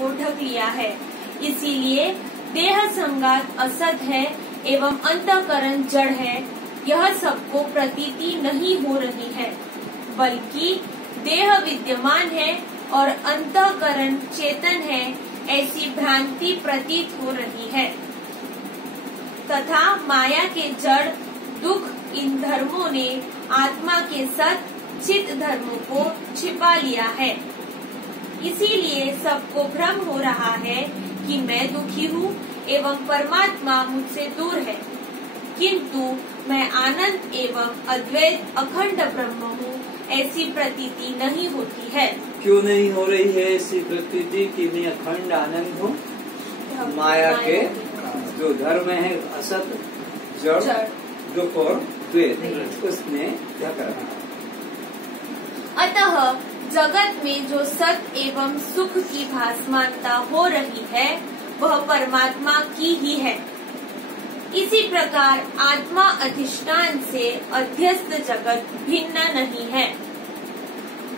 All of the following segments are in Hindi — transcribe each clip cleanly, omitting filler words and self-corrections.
को ढक लिया है। इसीलिए देह संगात असत है एवं अंतःकरण जड़ है, यह सबको प्रतीति नहीं हो रही है, बल्कि देह विद्यमान है और अंतःकरण चेतन है, ऐसी भ्रांति प्रतीत हो रही है। तथा माया के जड़ दुख इन धर्मों ने आत्मा के सत चित धर्मों को छिपा लिया है। इसीलिए सबको भ्रम हो रहा है कि मैं दुखी हूँ एवं परमात्मा मुझसे दूर है, किंतु मैं आनंद एवं अद्वैत अखंड ब्रह्म हूँ, ऐसी प्रतीति नहीं होती है। क्यों नहीं हो रही है ऐसी प्रतीति कि मैं अखंड आनंद हूँ? माया के जो धर्म है असत जड़ दुख और द्वैत उसने ढक रखा। अतः जगत में जो सत एवं सुख की भासमानता हो रही है वह परमात्मा की ही है। इसी प्रकार आत्मा अधिष्ठान से अध्यस्त जगत भिन्न नहीं है।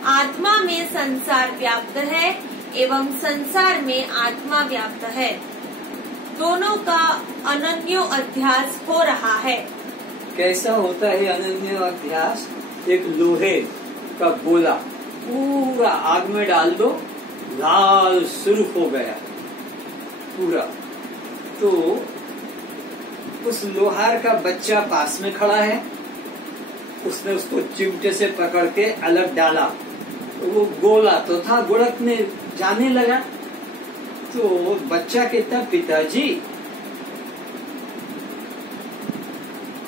आत्मा में संसार व्याप्त है एवं संसार में आत्मा व्याप्त है। दोनों का अनन्यो अध्यास हो रहा है। कैसा होता है अनन्यो अध्यास? एक लोहे का गोला पूरा आग में डाल दो, लाल सुर्ख हो गया पूरा, तो उस लोहार का बच्चा पास में खड़ा है, उसने उसको चिमटे से पकड़ के अलग डाला, तो वो गोला तो था गुड़कने जाने लगा। तो बच्चा कहता, पिताजी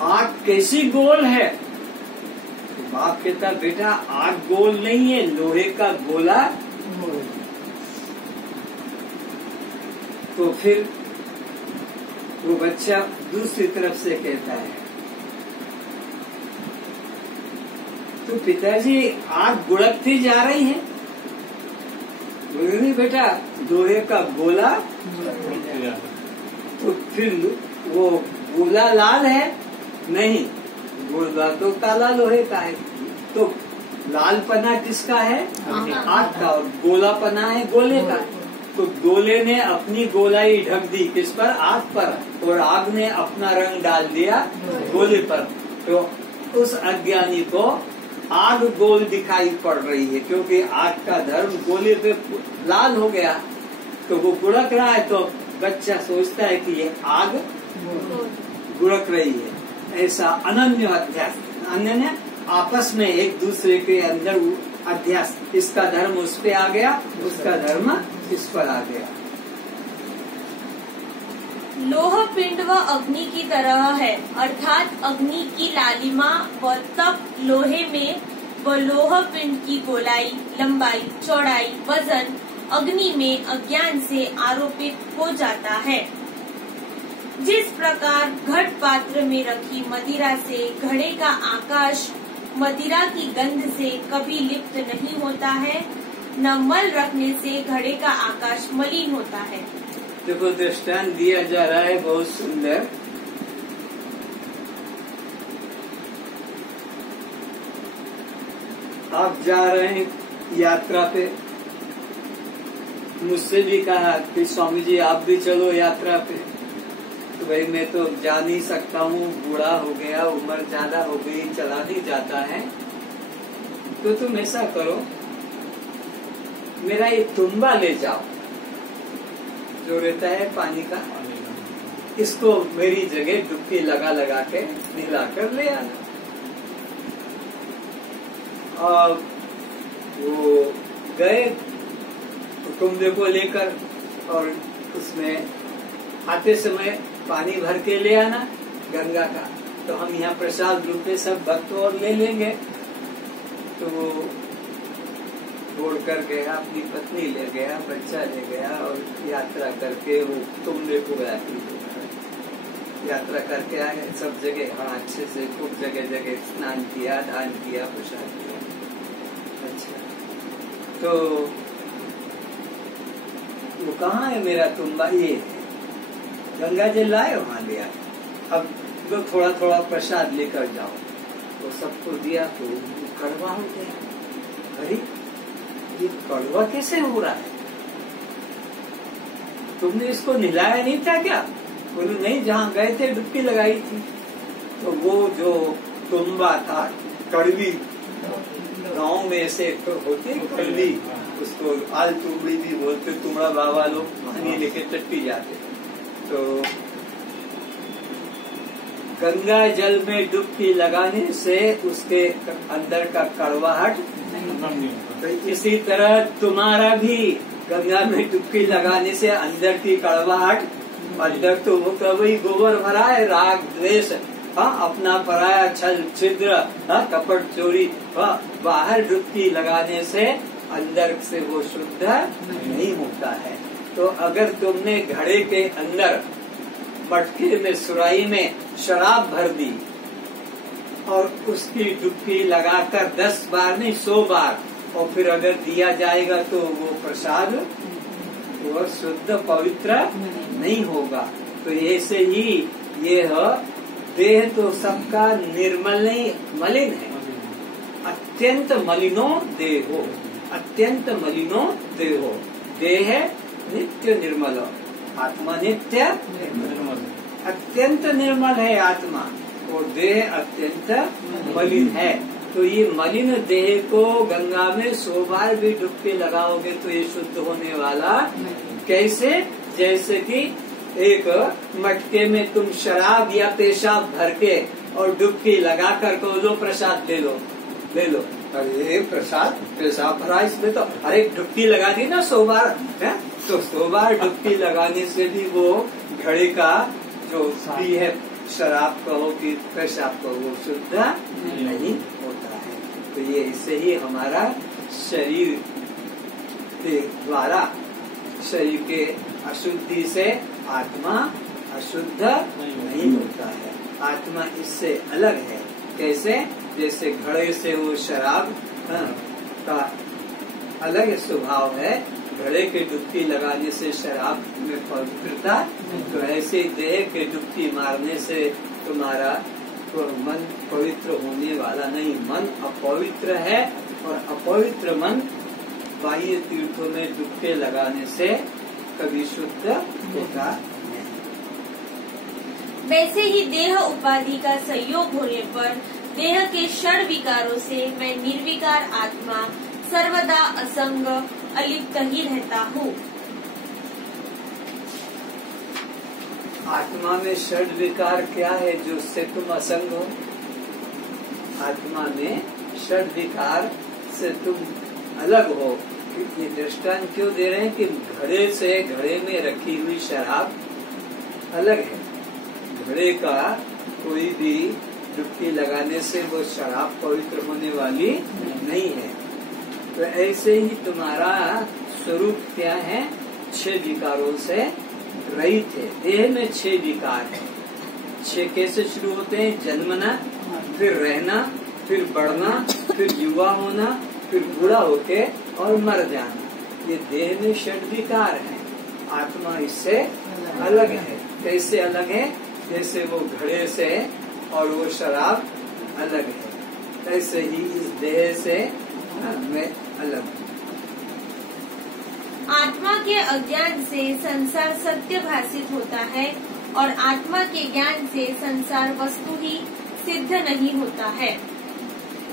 आग कैसी गोल है? तो बाप कहता, बेटा आग गोल नहीं है, लोहे का गोला। तो फिर वो बच्चा दूसरी तरफ से कहता है, तो पिताजी आग गुड़कती जा रही है। नहीं बेटा, लोहे का गोला। तो फिर वो गोला लाल है? नहीं, गोला तो काला लोहे का है। तो लाल पना किसका है? आग का। और गोला पना है गोले का। तो गोले ने अपनी गोलाई ढक दी किस पर? आग पर, और आग ने अपना रंग डाल दिया गोले पर। तो उस अज्ञानी को आग गोल दिखाई पड़ रही है, क्योंकि आग का धर्म गोले पे लाल हो गया, तो वो गुड़क रहा है। तो बच्चा सोचता है कि ये आग गुड़क रही है। ऐसा अनन्य अध्यास, अन्य आपस में एक दूसरे के अंदर अध्यास, इसका धर्म उस पे आ गया, उसका धर्म इस पर आ गया। लोह पिंड व अग्नि की तरह है, अर्थात अग्नि की लालिमा व तप लोहे में व लोह पिंड की गोलाई, लंबाई, चौड़ाई, वजन अग्नि में अज्ञान से आरोपित हो जाता है। जिस प्रकार घट पात्र में रखी मदिरा से घड़े का आकाश मदिरा की गंध से कभी लिप्त नहीं होता है, न मल रखने से घड़े का आकाश मलिन होता है। देखो दृष्टांत दिया जा रहा है बहुत सुंदर। आप जा रहे हैं यात्रा पे, मुझसे भी कहा कि स्वामी जी आप भी चलो यात्रा पे। तो भाई मैं तो जा नहीं सकता हूँ, बूढ़ा हो गया, उम्र ज्यादा हो गई, चला नहीं जाता है। तो तुम ऐसा करो, मेरा ये तुम्बा ले जाओ जो रहता है पानी का, इसको मेरी जगह डुबकी लगा लगा के नहलाकर ले आना। और वो गए कुंभे को लेकर, और उसमें आते समय पानी भर के ले आना गंगा का। तो हम यहाँ प्रसाद रूप में सब भक्त और ले लेंगे। तो छोड़ कर गया, अपनी पत्नी ले गया, बच्चा ले गया, और यात्रा करके वो तुमने को यात्रा करके आए। सब जगह हाँ अच्छे से खूब जगह जगह स्नान किया, दान किया, प्रसाद किया। अच्छा, तो वो कहाँ है मेरा तुम्बा? ये गंगा जल लाए, वहां लिया। अब तो थोड़ा थोड़ा प्रसाद लेकर जाओ। तो सबको दिया तो कड़वा हो गया। अरे ये कड़वा कैसे हो रहा है? तुमने इसको नहलाया नहीं था क्या? बोले नहीं, जहाँ गए थे डुबकी लगाई थी। तो वो जो तुम्बा था, कड़वी, गांव में ऐसे होती है कड़वी, उसको आल तुबड़ी भी बोलते, तुमड़ा बाबा लोग पानी लेके चट्टी जाते। तो गंगा जल में डुबकी लगाने से उसके अंदर का कड़वाहट, तो इसी तरह तुम्हारा भी गंगा में डुबकी लगाने से अंदर की कड़वाहट, अंदर तो वो वही गोबर भरा है, राग द्वेष, अपना पराया, छल छिद्र, कपट चोरी, बाहर डुबकी लगाने से अंदर से वो शुद्ध नहीं होता है। तो अगर तुमने घड़े के अंदर मटके में, सुराही में शराब भर दी और उसकी डुबकी लगाकर 10 बार नहीं 100 बार, और फिर अगर दिया जाएगा तो वो प्रसाद वो शुद्ध पवित्र नहीं होगा। तो ऐसे ही ये देह तो सबका निर्मल नहीं, मलिन है। अत्यंत मलिनो देहो, अत्यंत मलिनो देहो। देह नित्य निर्मल, आत्मा नित्य निर्मल, अत्यंत निर्मल है आत्मा, और देह अत्यंत मलिन है। तो ये मलिन देह को गंगा में 100 बार भी डुबकी लगाओगे तो ये शुद्ध होने वाला कैसे? जैसे कि एक मटके में तुम शराब या पेशाब भर के और डुबकी लगा कर को लो प्रसाद ले लो, ले लो। अरे प्रसाद पेशाब भरा इसमें, तो अरे डुबकी लगा दी ना 100 बार है? तो 100 बार डुबकी लगाने से भी वो घड़े का जो पी है, शराब कहो कि पेशाब कहो, वो शुद्ध नहीं होता है। तो ये इससे ही हमारा शरीर के द्वारा, शरीर के अशुद्धि से आत्मा अशुद्ध नहीं होता है। आत्मा इससे अलग है। कैसे? जैसे घड़े से वो शराब का अलग स्वभाव है, घड़े के डुबकी लगाने से शराब में पवित्रता, तो ऐसे देह के डुबकी मारने से तुम्हारा तो मन पवित्र होने वाला नहीं, मन अपवित्र है। और अपवित्र मन बाह्य तीर्थों में डुबके लगाने से कभी शुद्ध होता नहीं। वैसे ही देह उपाधि का संयोग होने पर देह के षड विकारों से मैं निर्विकार आत्मा सर्वदा असंग अलिप्त ही रहता हूँ। आत्मा में षड विकार क्या है जो उससे तुम असंग हो? आत्मा में षड विकार से तुम अलग हो। ये दृष्टांत क्यों दे रहे हैं कि घड़े से, घड़े में रखी हुई शराब अलग है। घड़े का कोई भी डुबकी लगाने से वो शराब पवित्र होने वाली नहीं है। तो ऐसे ही तुम्हारा स्वरूप क्या है? 6 विकारों से रहित है। देह में 6 विकार है। 6 कैसे शुरू होते हैं? जन्मना, फिर रहना, फिर बढ़ना, फिर युवा होना, फिर बूढ़ा होके और मर जाना। ये देह में 6 विकार है। आत्मा इससे अलग है। कैसे अलग है? जैसे वो घड़े से और वो शराब अलग है, ऐसे ही इस देह से मैं अलग हूँ। आत्मा के अज्ञान से संसार सत्य भाषित होता है और आत्मा के ज्ञान से संसार वस्तु ही सिद्ध नहीं होता है।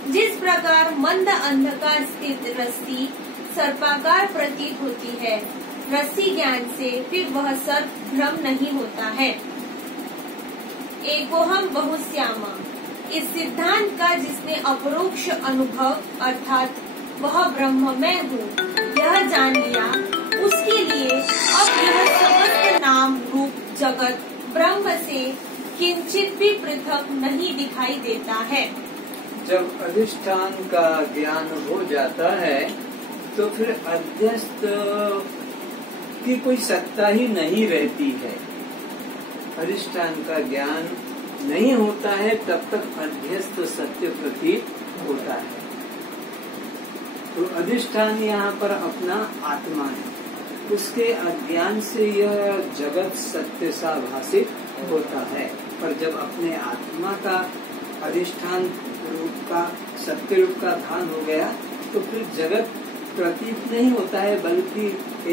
जिस प्रकार मंद अंधकार स्थित रस्सी सर्पाकार प्रतीत होती है, रस्सी ज्ञान से फिर वह सर्प भ्रम नहीं होता है। एकोहम बहुश्यामा, इस सिद्धांत का जिसने अपरोक्ष अनुभव अर्थात वह ब्रह्म मैं हूँ यह जान लिया, उसके लिए अब यह समस्त नाम रूप जगत ब्रह्म से किंचित भी पृथक नहीं दिखाई देता है। जब अधिष्ठान का ज्ञान हो जाता है तो फिर अध्यस्त की कोई सत्ता ही नहीं रहती है। अधिष्ठान का ज्ञान नहीं होता है तब तक अध्यस्त सत्य प्रतीत होता है। तो अधिष्ठान यहाँ पर अपना आत्मा है, उसके अज्ञान से यह जगत सत्य सा भाषित होता है। पर जब अपने आत्मा का अधिष्ठान रूप का सत्य रूप का ध्यान हो गया तो फिर जगत प्रतीत नहीं होता है, बल्कि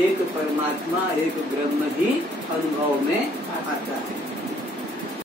एक परमात्मा, एक ब्रह्म ही अनुभव में आता